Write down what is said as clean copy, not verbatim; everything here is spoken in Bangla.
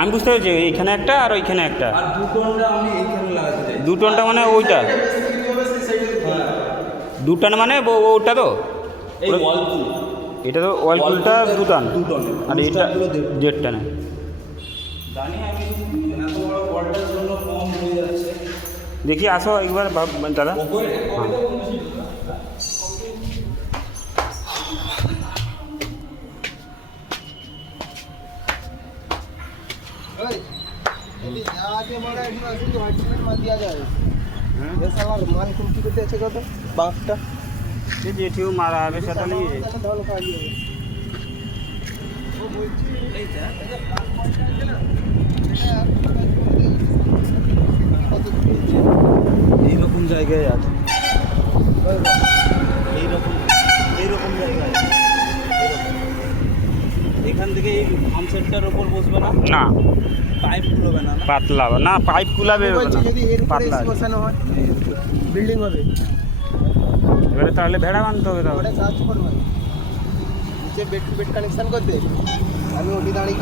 আমি বুঝতে পেরেছি, এইখানে একটা আর ওইখানে একটা। আর 2 টোনটা আমি এইখানে লাগাতে চাই। 2 টোনটা মানে ওইটা 2 টোন মানে ওটা তো এই ওয়ালপুল, এটা তো ওয়ালপুলটা 2 টোন, 2 টোন, আর এটা 1.5 টোন। জানি আমি এত বড় বলটার জন্য কম হয়ে যাচ্ছে। দেখি আসো একবার দাদা। যেটিও মারা হবে সেটা নিয়ে এইরকম জায়গায় আছে, এইরকম জায়গায় এখান থেকে এই আমসেটটার ওপর বসবে না, না পাইপ খুলবে না, পাতলা না, পাইপ কুলাবে পাতলা বসানো হয় বিল্ডিং হবে। এবারে তাহলে ভেড়া বানতে হবে তাহলে। নিচে বেড কানেকশন করতে আমি ওটি দাঁড়িয়ে